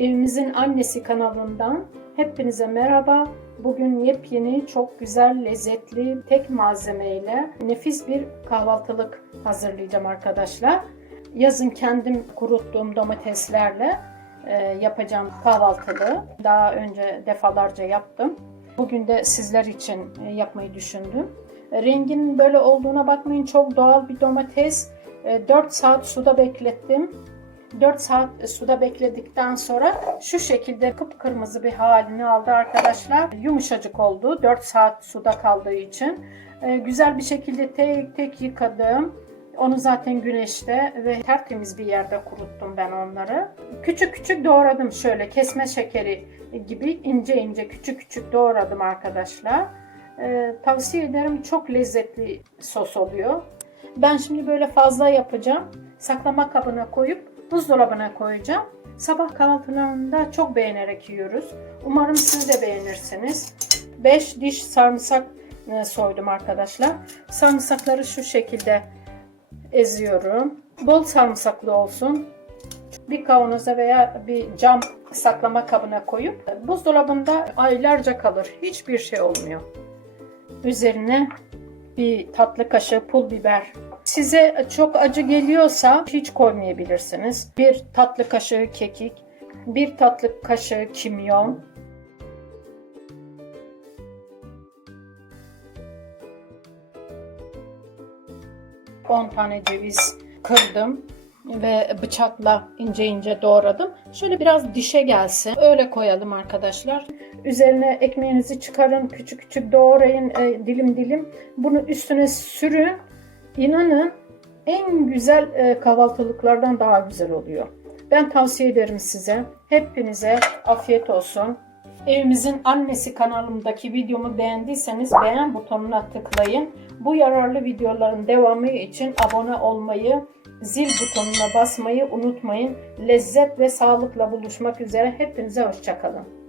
Evimizin Annesi kanalından hepinize merhaba. Bugün yepyeni, çok güzel, lezzetli, tek malzemeyle nefis bir kahvaltılık hazırlayacağım arkadaşlar. Yazın kendim kuruttuğum domateslerle e, yapacağım kahvaltılığı. Daha önce defalarca yaptım. Bugün de sizler için e, yapmayı düşündüm. E, Renginin böyle olduğuna bakmayın çok doğal bir domates. E, 4 saat suda beklettim. 4 saat suda bekledikten sonra şu şekilde kıpkırmızı bir halini aldı arkadaşlar. Yumuşacık oldu 4 saat suda kaldığı için. Ee, güzel bir şekilde tek tek yıkadım. Onu zaten güneşte ve tertemiz bir yerde kuruttum ben onları. Küçük küçük doğradım şöyle kesme şekeri gibi ince ince küçük küçük doğradım arkadaşlar. Ee, tavsiye ederim çok lezzetli sos oluyor. Ben şimdi böyle fazla yapacağım. Saklama kabına koyup buzdolabına koyacağım. Sabah kahvaltılarında çok beğenerek yiyoruz. Umarım siz de beğenirsiniz. 5 diş sarımsak e, soydum arkadaşlar. Sarımsakları şu şekilde eziyorum. Bol sarımsaklı olsun. Bir kavanoza veya bir cam saklama kabına koyup buzdolabında aylarca kalır. Hiçbir şey olmuyor. Üzerine bir tatlı kaşığı pul biber. Size çok acı geliyorsa hiç koymayabilirsiniz. Bir tatlı kaşığı kekik, bir tatlı kaşığı kimyon, On tane ceviz kırdım ve bıçakla ince ince doğradım. Şöyle biraz dişe gelsin. Öyle koyalım arkadaşlar. Üzerine ekmeğinizi çıkarın, küçük küçük doğrayın e, dilim dilim. Bunu üstüne sürün. İnanın en güzel e, kahvaltılıklardan daha güzel oluyor. Ben tavsiye ederim size. Hepinize afiyet olsun. Evimizin annesi kanalımdaki videomu beğendiyseniz beğen butonuna tıklayın. Bu yararlı videoların devamı için abone olmayı, zil butonuna basmayı unutmayın. Lezzet ve sağlıkla buluşmak üzere. Hepinize hoşçakalın.